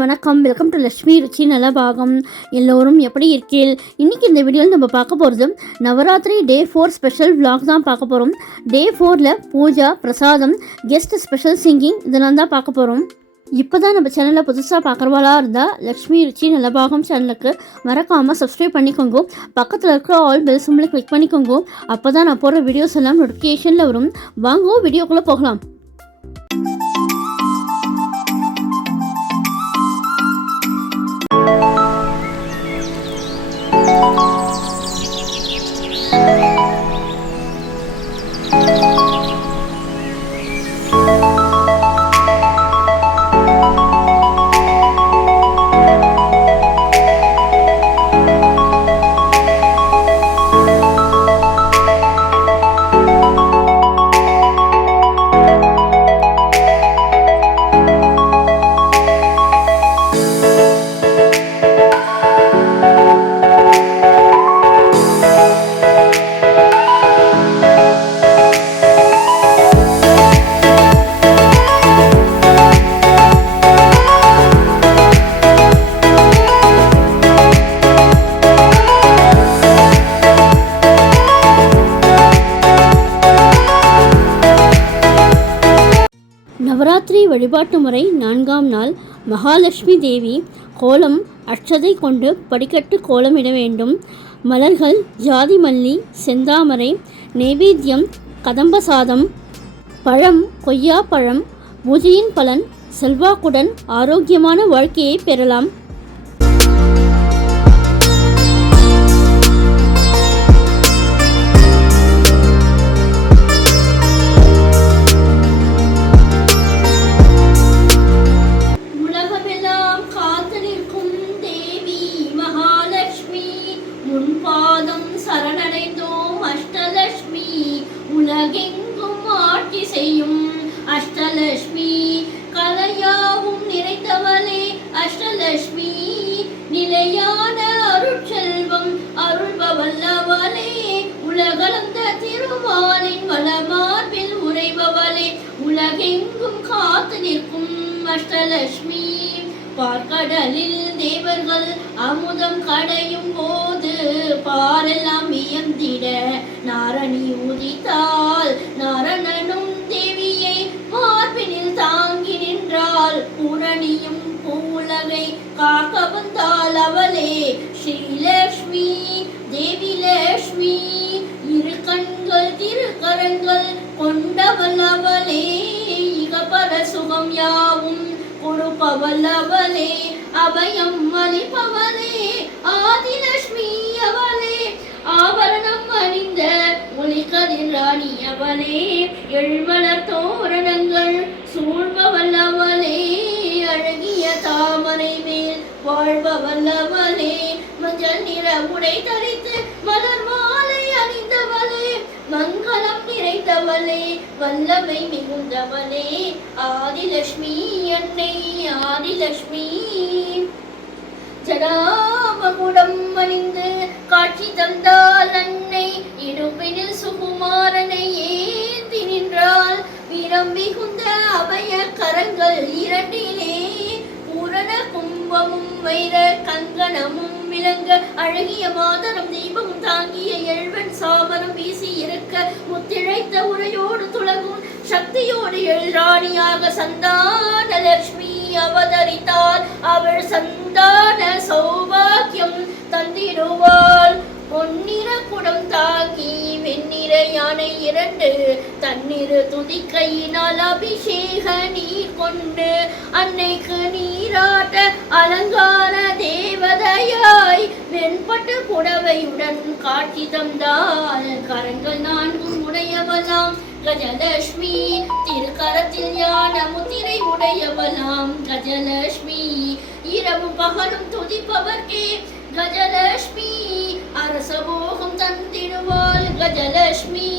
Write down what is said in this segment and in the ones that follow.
வணக்கம். Welcome to Lakshmi ருச்சி நலபாகம். எல்லோரும் எப்படி இருக்கீள்? இன்றைக்கி இந்த வீடியோவில் நம்ம பார்க்க போகிறது நவராத்திரி டே 4 ஸ்பெஷல் விலாக் தான் பார்க்க போகிறோம். டே 4ல் பூஜா, பிரசாதம், கெஸ்ட் ஸ்பெஷல் சிங்கிங் இதெல்லாம் தான் பார்க்க போகிறோம். இப்போ தான் நம்ம சேனலில் புதுசாக பார்க்குறவாளாக இருந்தால் லட்சுமி ருச்சி நலபாகம் சேனலுக்கு மறக்காமல் சப்ஸ்கிரைப் பண்ணிக்கோங்க. பக்கத்தில் இருக்கிற ஆல் பெல் சிம்பிளை கிளிக் பண்ணிக்கோங்க. அப்போ தான் நான் போடுற வீடியோஸ் எல்லாம் நோட்டிஃபிகேஷனில் வரும். வாங்க வீடியோக்குள்ளே போகலாம். நவராத்திரி வழிபாட்டு முறை 4ஆம் நாள் மகாலட்சுமி தேவி கோலம் அட்சதை கொண்டு படிக்கட்டு கோலமிட வேண்டும். மலர்கள், ஜாதி மல்லி, செந்தாமரை, நெய்வேத்தியம், கதம்ப சாதம், பழம், கொய்யாப்பழம். பூஜையின் பலன் செல்வாக்குடன் ஆரோக்கியமான வாழ்க்கையை பெறலாம். உலகெங்கும் ஆட்சி செய்யும் அஷ்டலட்சுமி, கலையாவும் நிறைந்தவளே அஷ்டலட்சுமி, நிலையான அருட்செல்வம் அருள்பவல்லவளே, உலகளந்த திருமாலின் வளமார்பில் உறைபவளே, உலகெங்கும் காத்து நிற்கும் அஷ்டலட்சுமி. பார்க்கடலில் தேவர்கள் அமுதம் கடையும் போது பாரெல்லாம் வியந்திட நாரணி உதித்தாள். நாரணனும் தேவியை மார்பினில் தாங்கி நின்றாள். பூரணியும் பூலகை காக்க வந்தாள் அவளே ஸ்ரீலக்ஷ்மி தேவி லக்ஷ்மி. இரு கண்கள் திருக்கரங்கள் கொண்டவள் அவளே, இகபர சுகம் யாவும் கொடுப்பவளவளே, அபயம் அளிப்பவளே ஆதிலட்சுமி அவளே, ஆபரணம் அணிந்த ஒளிக்கதிர் ராணி அவளே, எழுமலர் தோரணங்கள் சூழ்பவளவளே, அழகிய தாமரை மேல் வாழ்பவளவளே, மஞ்சள் நிற உடை தரித்து மலர் மாலை அணிந்தவளே, மங்களம் நிறைந்தவளே, வல்லமை மிகுந்தவளே ஆதிலட்சுமி அன்னை ஆதிலட்சுமி. ஜடாமகுடம் அணிந்து காட்சி தந்தாள் அன்னை, இடுப்பினில் சுகுமாரனை ஏந்தி நின்றாள். வீரம் மிகுந்த அபய கரங்கள் இரண்டிலே பூரண கும்பமும் வைர கங்கணமும் விளங்க, அழகிய மாதரம் தீபமும் தாங்கிய எழுவன் சாமரம் வீசி இருக்க, முத்திழைத்த உரையோடு துலகும் சக்தியோடு எழுராணியாக சந்தான லட்சுமி அவதரித்தாள். அவள் சந்தான சௌபாக்கியம் தந்திடுவாள். பொன்னிற குடம் தாங்கி வெண்ணிற யானை 2 தண்ணீர் துதிக்கையினால் அபிஷேக நீர் கொண்டு அன்னைக்கு நீராட்ட அலங்கார தேவதையாய் வெண்பட்டு புடவையுடன் காட்சி தந்தாள். கரங்கள் 4 உடையவளாம் கஜலட்சுமி, திருக்கரத்தில் யான முத்திரை உடையவளாம் கஜலட்சுமி. இரவும் பகலும் துதிப்பவர்க்கே கஜலட்சுமி, அரசபோகம் தந்திடுவாள் கஜலட்சுமி.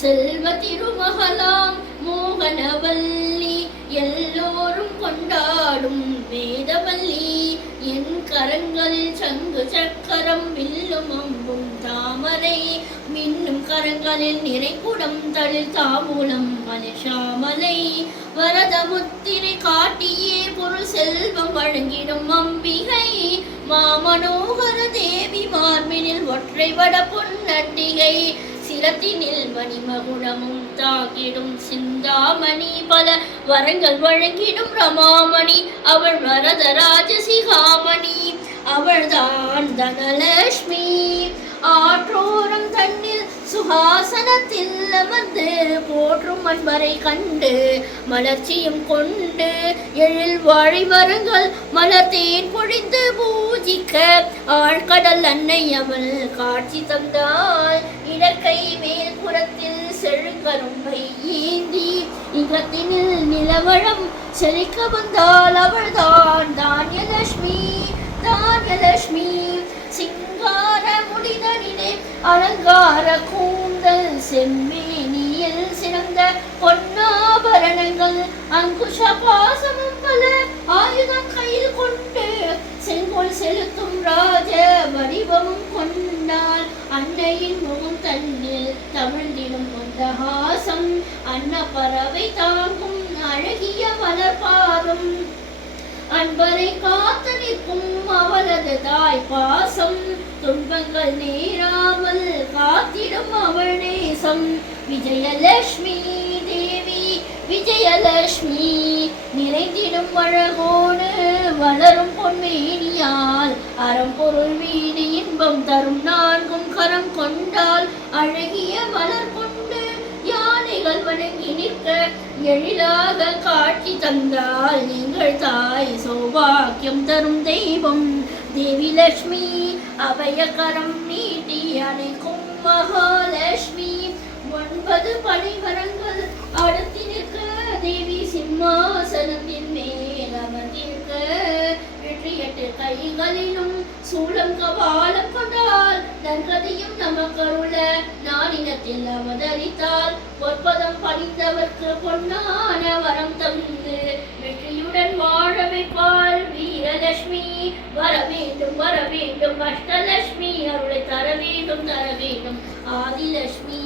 செல்வ திருமகளாம் மோகனவல்லி, எல்லோரும் கொண்டாடும் வேதவல்லி, என் கரங்களில் சங்கு சக்கரம் வில்லும் அம்பும் தாமரை மின்னும் கரங்களில் நிறைகுடம் தளிர் தாம்பூலம் மலசாமலை வரத முத்திரை காட்டியே பொருள் செல்வம் வழங்கிடும் அம்பிகை மாமனோகர தேவி மார்பினில் ஒற்றை வட பொன்னண்டிகை சிரத்தினில் மணிமகுடமும் தாக்கிடும் சிந்தாமணி பல வரங்கள் வழங்கிடும் ரமாமணி அவள் வரதராஜ சிகாமணி அவள்தான் தனலட்சுமி ஆற்றோரம் தண்ணில் சுகாசனத்தில் அமர்ந்து போற்றும் அன்பரை கண்டு மலர்ச்சியும் கொண்டு எழில் வாழை மரங்கள் மலர்த்தேன் பொழிந்து பூஜிக்க ஆழ்கடல் அன்னை அவள் காட்சி தந்தாள் இடக்கை மேல் புறத்தில் செழுங்கரும்பை ஏந்தி இகத்தினில் நிலவழம் செழிக்க வந்தாள் அவள்தான் தானியலட்சுமி தானியலட்சுமி சிங்கார முடிதனிலே அலங்கார கூந்தல் செம்மேனியில் சிறந்த பொன்னாபரணங்கள் அங்குஷ பாசமும் பல ஆயுதம் கையில் கொண்டு செங்கோல் செலுத்தும் ராஜ வடிவமும் கொண்டாள் அன்னையின் முகம் தன்னில் தமிழ்ந்திடும் மந்தஹாசம் அன்ன பறவை தாங்கும் அழகிய மலர்பாதம் அன்பரை காத்து நிற்கும் அவளது தாய் பாசம் துன்பங்கள் நேராமல் காத்திடும் அவள் நேசம் விஜயலட்சுமி தேவி விஜயலட்சுமி நிறைந்திடும் அழகோடு வளரும் பொன்மேனியால் அறம்பொருள் வீடு இன்பம் தரும் நான்கும் கரம் கொண்டால் அழகிய மலர் கொண்டு யானைகள் வணங்கி நிற்க எழிலாக காட்சி தந்தால் நீங்கள் தாய் சௌபாக்கியம் தரும் தெய்வம் தேவி லட்சுமி அபயகரம் நீட்டி அணைக்கும் மகாலட்சுமி 9 பணிவரங்கள் அடுத்து நிற்க தேவி சிம்மாசனத்தின் மேல் அமர்ந்திருக்க வெற்றியட்டு கைகளிலும் சூலம் கபாலம் கொண்டால் நற்கதியும் நமக்கருள நானினத்தில் அவதரித்தால் பொற்பதம் பணிந்தவர்க்கு பொன்னான வரம் தந்து வெற்றியுடன் வாழ வைப்பாள் வீரலட்சுமி வர வேண்டும் அஷ்டலட்சுமி அருளை தர வேண்டும் ஆதிலட்சுமி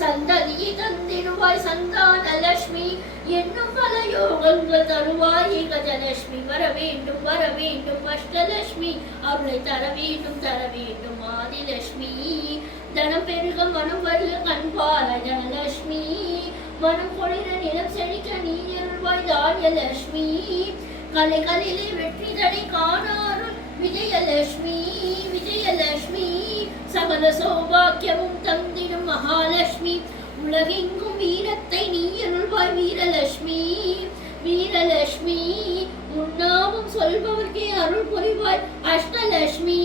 சந்ததியை தந்திடுவாய் சந்தானலட்சுமி என்னும் பல யோகங்கள் தருவாய் கஜலட்சுமி வர வேண்டும் அஷ்டலட்சுமி அருளை தர வேண்டும் ஆதிலட்சுமி தனம் பெருக மனம் வருக கண்பால ஜனலட்சுமி மனம் பொழிர நிலம் செழிக்க நீ அருள்வாய் தானியலட்சுமி கலைகளிலே வெற்றி தடை காணாருள் விஜயலட்சுமி சகல சௌபாக்கியமும் தந்திடும் மகாலட்சுமி உலகெங்கும் வீரத்தை நீ அருள்வாய் வீரலட்சுமி உன்னாவும் சொல்பவர்க்கே அருள் புரிவாய் அஷ்டலட்சுமி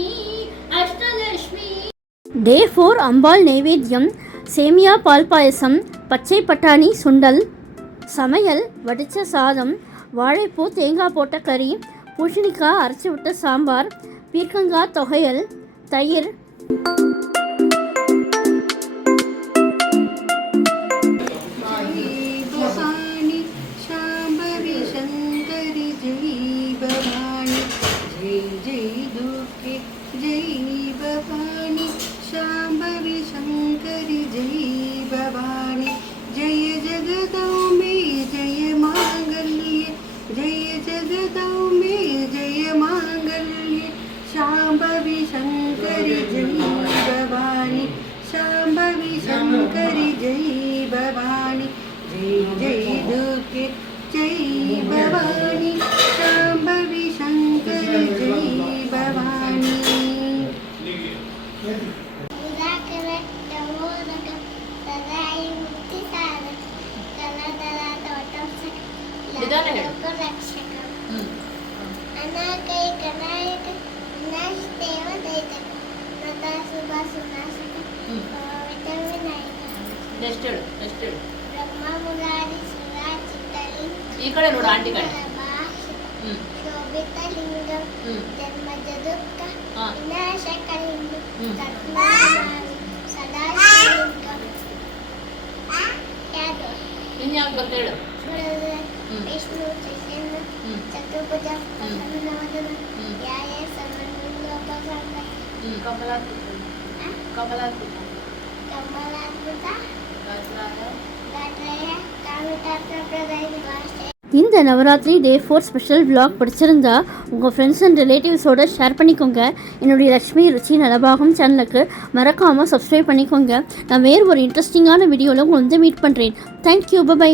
டே 4 அம்பாள் நைவேத்தியம் சேமியா பால் பாயசம் பச்சை பட்டாணி சுண்டல் சமையல் வடித்த சாதம் வாழைப்பூ தேங்காய் போட்ட கறி பூசணிக்காய் அரைச்சி விட்ட சாம்பார் பீர்க்கங்காய் தொகையல் தயிர் शांभवी शंकरी जय भवानी शांभवी शंकरी जय भवानी जय जय दुर्गे जय भवानी शांभवी शंकरी जय भवानी ಈ ಕಡೆ ನೋಡು ಆಂಟಿ ಕಡೆ ಶೋಭಿತಲಿಂಗಂ ಜನ್ಮಜ ದುಃಖ ವಿನಾಶಕಲಿಂಗ ಸದಾಶಿವಲಿಂಗಂ ಯಾವುದು ಇನ್ಯಾವ್ದು ಗೊತ್ತ ಹೇಳು ವಿಷ್ಣು ಚೈತನ್ಯ ಚತುರ್ಭುಜ ಪ್ರಸನ್ನವದನ ಧ್ಯಾಯೇ ಸರ್ವ ಕಮಲಾದ್ಭುತ ಗಾತ್ರಯ ಕಾಮಿತಾರ್ಥ ಪ್ರದಾಯಿನಿ ಭಾಷೆ. இந்த நவராத்திரி டே 4 ஸ்பெஷல் vlog பிடிச்சிருந்தா உங்கள் ஃப்ரெண்ட்ஸ் அண்ட் ரிலேட்டிவ்ஸோட ஷேர் பண்ணிக்கோங்க. என்னுடைய லக்ஷ்மி ருச்சி நலபாகம் சேனலுக்கு மறக்காமல் சப்ஸ்கிரைப் பண்ணிக்கோங்க. நான் வேறு ஒரு இன்ட்ரெஸ்டிங்கான வீடியோவில் உங்களை வந்து மீட் பண்ணுறேன். Thank you, by.